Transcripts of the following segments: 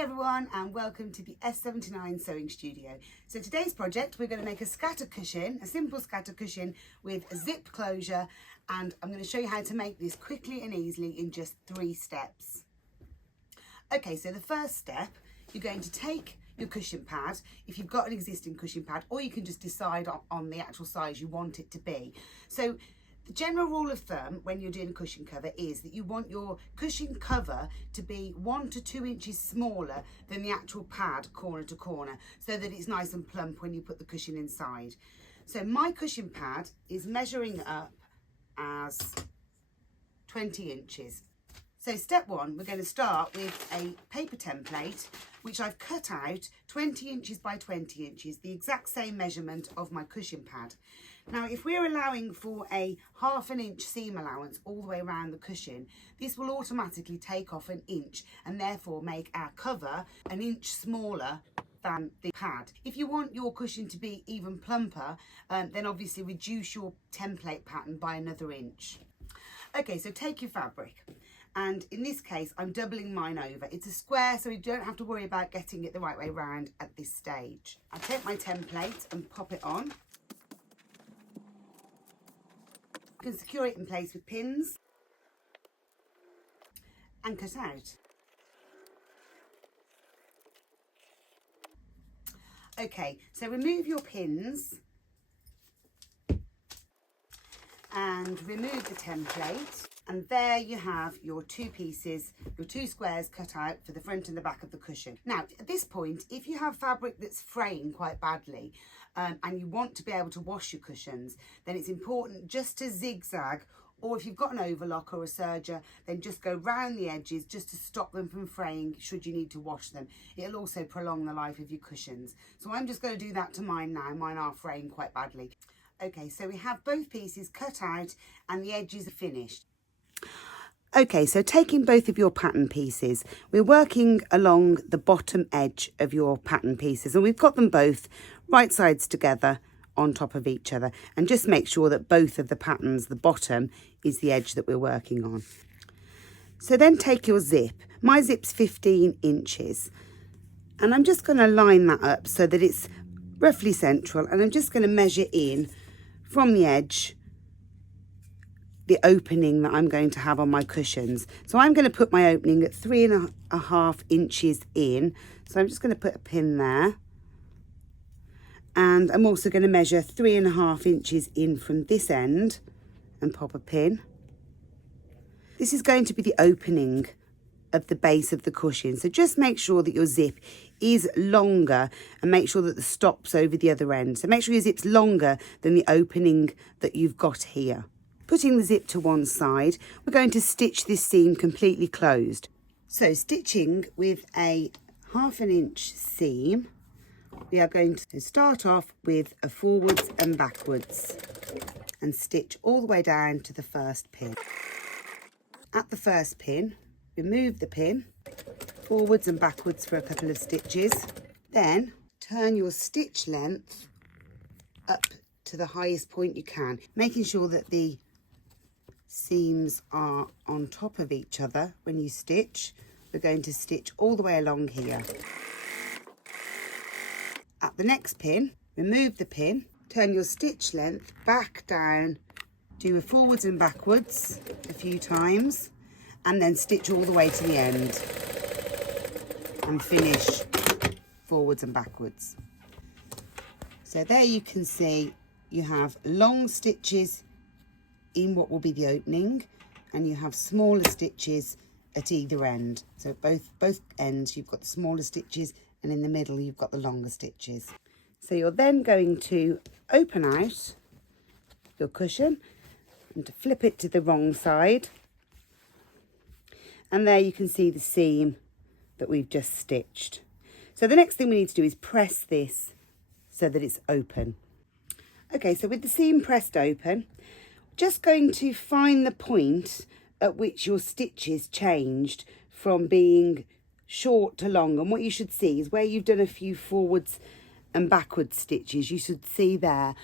Hi everyone and welcome to the S79 Sewing Studio. So today's project we're going to make a scatter cushion, a simple scatter cushion with a zip closure, and I'm going to show you how to make this quickly and easily in just 3 steps. Okay, so the first step, you're going to take your cushion pad, if you've got an existing cushion pad, or you can just decide on the actual size you want it to be. So the general rule of thumb when you're doing a cushion cover is that you want your cushion cover to be 1 to 2 inches smaller than the actual pad corner to corner, so that it's nice and plump when you put the cushion inside. So my cushion pad is measuring up as 20 inches. So step 1, we're going to start with a paper template which I've cut out 20 inches by 20 inches, the exact same measurement of my cushion pad. Now if we're allowing for a 1/2 inch seam allowance all the way around the cushion, this will automatically take off 1 inch and therefore make our cover 1 inch smaller than the pad. If you want your cushion to be even plumper, then obviously reduce your template pattern by another inch. Okay, so take your fabric. And in this case, I'm doubling mine over. It's a square, so you don't have to worry about getting it the right way round at this stage. I take my template and pop it on. You can secure it in place with pins and cut out. Okay, so remove your pins and remove the template. And there you have your 2 pieces, your 2 squares cut out for the front and the back of the cushion. Now, at this point, if you have fabric that's fraying quite badly and you want to be able to wash your cushions, then it's important just to zigzag, or if you've got an overlock or a serger, then just go round the edges just to stop them from fraying should you need to wash them. It'll also prolong the life of your cushions. So I'm just going to do that to mine now. Mine are fraying quite badly. Okay, so we have both pieces cut out and the edges are finished. Okay, so taking both of your pattern pieces, we're working along the bottom edge of your pattern pieces, and we've got them both right sides together on top of each other, and just make sure that both of the patterns, the bottom is the edge that we're working on. So then take your zip. My zip's 15 inches, and I'm just going to line that up so that it's roughly central, and I'm just going to measure in from the edge the opening that I'm going to have on my cushions. So I'm going to put my opening at 3.5 inches in. So I'm just going to put a pin there. And I'm also going to measure 3.5 inches in from this end and pop a pin. This is going to be the opening of the base of the cushion. So just make sure that your zip is longer and make sure that the stop's over the other end. So make sure your zip's longer than the opening that you've got here. Putting the zip to one side, we're going to stitch this seam completely closed. So stitching with a 1/2 inch seam, we are going to start off with a forwards and backwards and stitch all the way down to the first pin. At the first pin, remove the pin, forwards and backwards for a couple of stitches. Then turn your stitch length up to the highest point you can, making sure that the seams are on top of each other when you stitch. We're going to stitch all the way along here. At the next pin, remove the pin, turn your stitch length back down, do a forwards and backwards a few times, and then stitch all the way to the end and finish forwards and backwards. So there you can see you have long stitches in what will be the opening, and you have smaller stitches at either end. So both ends you've got the smaller stitches, and in the middle you've got the longer stitches. So you're then going to open out your cushion and to flip it to the wrong side, and there you can see the seam that we've just stitched. So the next thing we need to do is press this so that it's open. Okay, so with the seam pressed open, just going to find the point at which your stitches changed from being short to long, and what you should see is where you've done a few forwards and backwards stitches, you should see there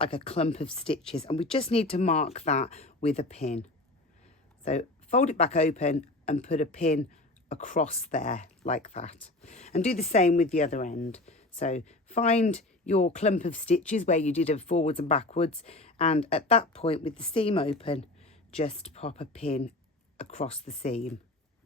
like a clump of stitches, and we just need to mark that with a pin. So fold it back open and put a pin across there like that. And do the same with the other end. So find your clump of stitches where you did a forwards and backwards, and at that point with the seam open, just pop a pin across the seam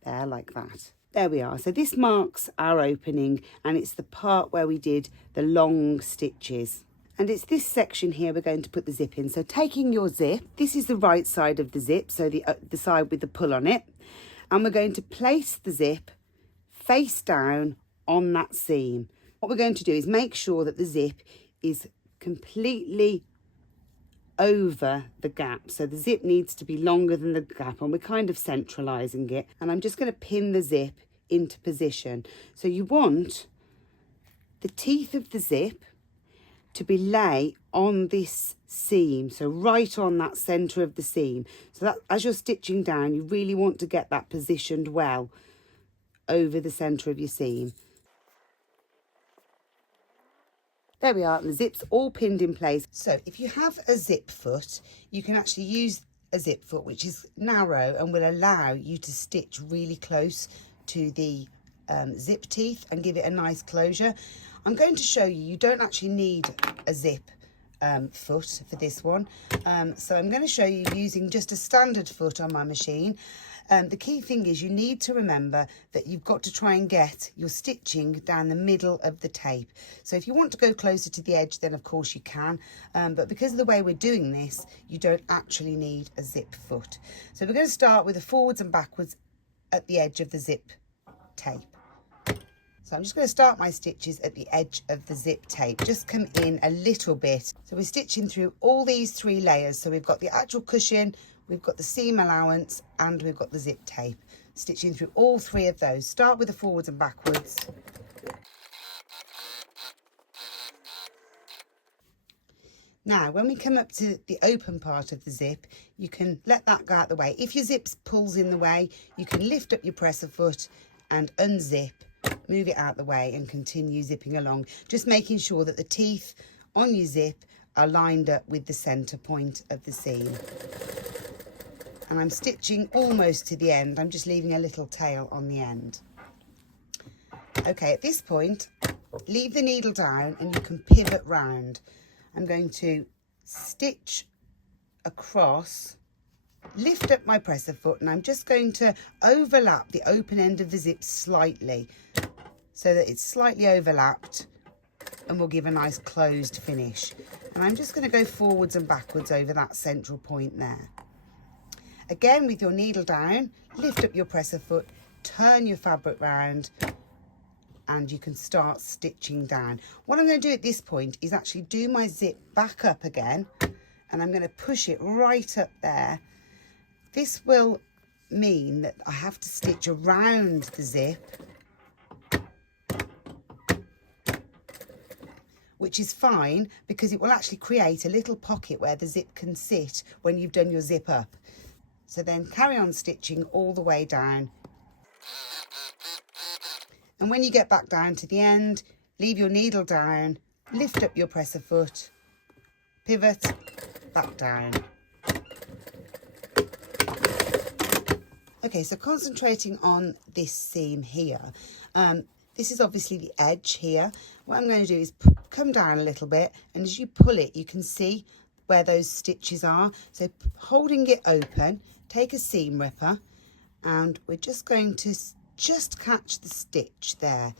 there like that. There we are. So this marks our opening, and it's the part where we did the long stitches. And it's this section here we're going to put the zip in. So taking your zip, this is the right side of the zip, so the side with the pull on it. And we're going to place the zip face down on that seam. What we're going to do is make sure that the zip is completely over the gap. So the zip needs to be longer than the gap, and we're kind of centralising it. And I'm just going to pin the zip into position. So you want the teeth of the zip to be lay on this seam, so right on that centre of the seam. So that as you're stitching down, you really want to get that positioned well over the centre of your seam. There we are, and the zip's all pinned in place. So if you have a zip foot, you can actually use a zip foot which is narrow and will allow you to stitch really close to the zip teeth and give it a nice closure. I'm going to show you, you don't actually need a zip foot for this one. So I'm going to show you using just a standard foot on my machine. The key thing is you need to remember that you've got to try and get your stitching down the middle of the tape. So if you want to go closer to the edge, then of course you can. But because of the way we're doing this, you don't actually need a zip foot. So we're going to start with the forwards and backwards at the edge of the zip tape. So I'm just going to start my stitches at the edge of the zip tape, just come in a little bit. So we're stitching through all these 3 layers. So we've got the actual cushion, we've got the seam allowance, and we've got the zip tape. Stitching through all 3 of those. Start with the forwards and backwards. Now, when we come up to the open part of the zip, you can let that go out the way. If your zip pulls in the way, you can lift up your presser foot and unzip, move it out the way and continue zipping along, just making sure that the teeth on your zip are lined up with the centre point of the seam. And I'm stitching almost to the end. I'm just leaving a little tail on the end. Okay, at this point, leave the needle down and you can pivot round. I'm going to stitch across, lift up my presser foot, and I'm just going to overlap the open end of the zip slightly so that it's slightly overlapped and will give a nice closed finish. And I'm just going to go forwards and backwards over that central point there. Again, with your needle down, lift up your presser foot, turn your fabric round, and you can start stitching down. What I'm going to do at this point is actually do my zip back up again, and I'm going to push it right up there. This will mean that I have to stitch around the zip, which is fine because it will actually create a little pocket where the zip can sit when you've done your zip up. So then carry on stitching all the way down. And when you get back down to the end, leave your needle down, lift up your presser foot, pivot, back down. Okay, so concentrating on this seam here, this is obviously the edge here. What I'm going to do is come down a little bit, and as you pull it, you can see where those stitches are. So holding it open, take a seam ripper, and we're just going to just catch the stitch there,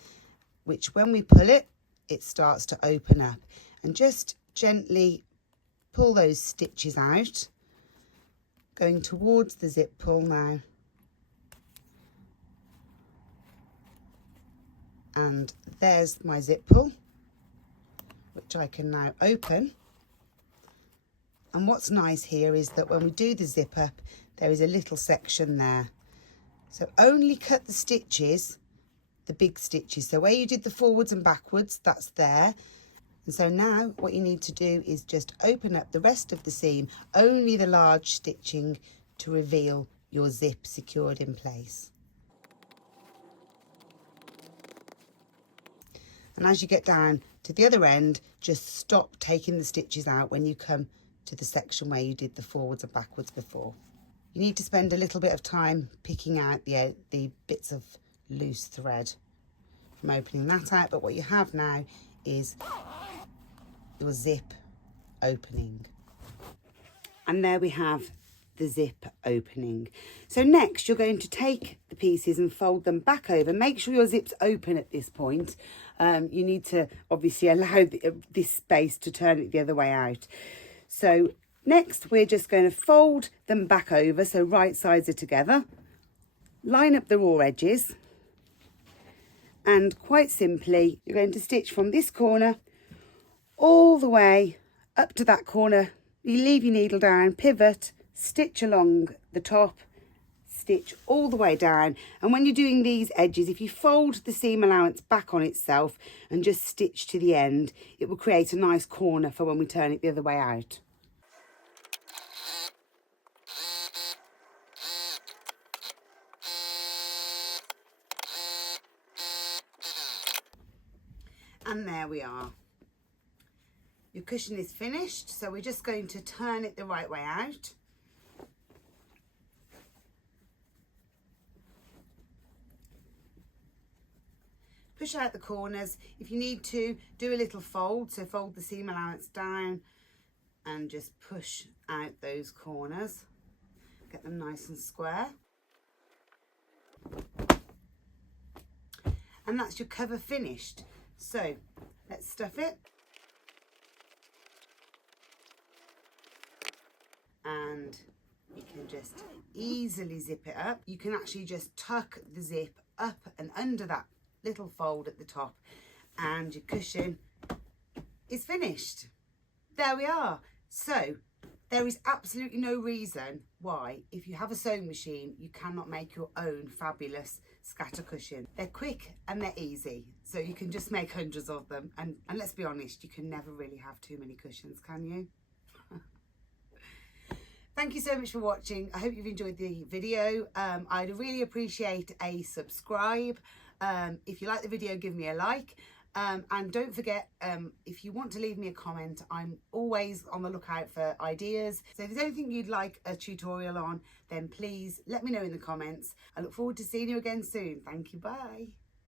which when we pull it, it starts to open up, and just gently pull those stitches out, going towards the zip pull now. And there's my zip pull, which I can now open. And what's nice here is that when we do the zip up, there is a little section there. So only cut the stitches, the big stitches. So where you did the forwards and backwards, that's there. And so now what you need to do is just open up the rest of the seam, only the large stitching to reveal your zip secured in place. And as you get down to the other end, just stop taking the stitches out when you come to the section where you did the forwards and backwards before. You need to spend a little bit of time picking out the bits of loose thread from opening that out, but what you have now is your zip opening. And there we have the zip opening. So next you're going to take the pieces and fold them back over. Make sure your zip's open at this point. You need to obviously allow this space to turn it the other way out. So next we're just going to fold them back over so right sides are together. Line up the raw edges. And quite simply, you're going to stitch from this corner all the way up to that corner. You leave your needle down, pivot, stitch along the top, stitch all the way down. And when you're doing these edges, if you fold the seam allowance back on itself and just stitch to the end, it will create a nice corner for when we turn it the other way out. And there we are. Your cushion is finished, so we're just going to turn it the right way out. Push out the corners. If you need to, do a little fold, so fold the seam allowance down and just push out those corners. Get them nice and square. And that's your cover finished. So let's stuff it. And you can just easily zip it up. You can actually just tuck the zip up and under that little fold at the top, and your cushion is finished. There we are. So there is absolutely no reason why, if you have a sewing machine, you cannot make your own fabulous scatter cushion. They're quick and they're easy, so you can just make hundreds of them. And let's be honest, you can never really have too many cushions, can you? Thank you so much for watching. I hope you've enjoyed the video. I'd really appreciate a subscribe. If you like the video, give me a like. And don't forget, if you want to leave me a comment, I'm always on the lookout for ideas. So if there's anything you'd like a tutorial on, then please let me know in the comments. I look forward to seeing you again soon. Thank you. Bye.